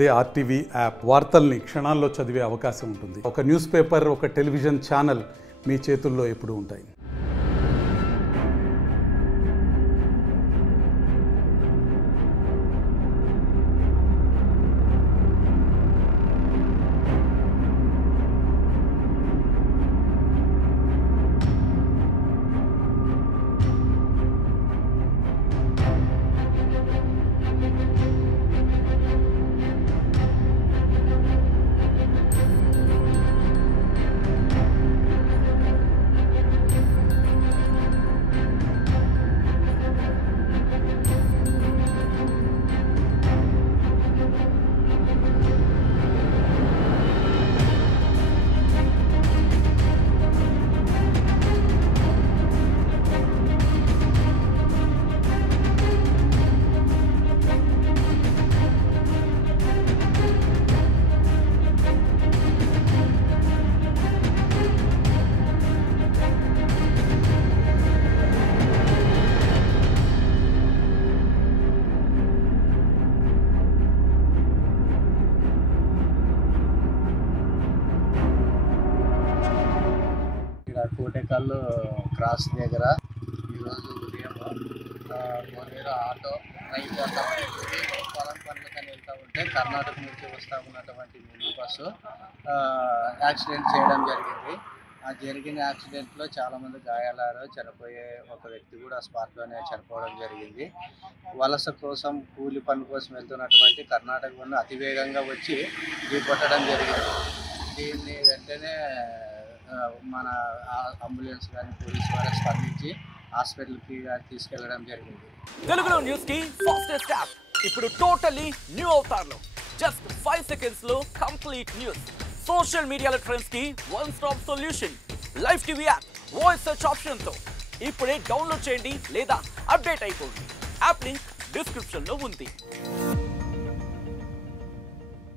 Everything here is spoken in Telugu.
అదే ఆర్టీవీ యాప్ వార్తల్ని క్షణాల్లో చదివే అవకాశం ఉంటుంది. ఒక న్యూస్ పేపర్, ఒక టెలివిజన్ ఛానల్ మీ చేతుల్లో ఎప్పుడూ ఉంటాయి. కోటేకల్లు క్రాస్ దగ్గర ఈరోజు ఉదయం మొదలు ఆటో రైలు పొలం పనులకని వెళ్తూ ఉంటే కర్ణాటక నుంచి వస్తూ ఉన్నటువంటి మినీ బస్సు యాక్సిడెంట్ చేయడం జరిగింది. ఆ జరిగిన యాక్సిడెంట్లో చాలామంది గాయాలయ్యారు. చనిపోయే ఒక వ్యక్తి కూడా స్పాట్లోనే చనిపోవడం జరిగింది. వలస కోసం కూలి పని కోసం వెళ్తున్నటువంటి కర్ణాటక బండి అతివేగంగా వచ్చి ఢీకొట్టడం జరిగింది. దీన్ని వెంటనే మన అంబులెన్స్ కానీ పోలీసు వారు స్పందించి హాస్పిటల్కి తీసుకెళ్లడం జరిగింది. తెలుగులో న్యూస్ కి ఫాస్టెస్ట్ యాప్ ఇప్పుడు టోటల్లీ న్యూ అవతార్లో జస్ట్ 5 seconds లో కంప్లీట్ న్యూస్, సోషల్ మీడియాలో ట్రెండ్స్ కి one stop solution, live TV app, voice search option తో ఇప్పుడే డౌన్లోడ్ చేయండి లేదా అప్డేట్ అయిపోండి. యాప్ లింక్ డిస్క్రిప్షన్ లో ఉంది.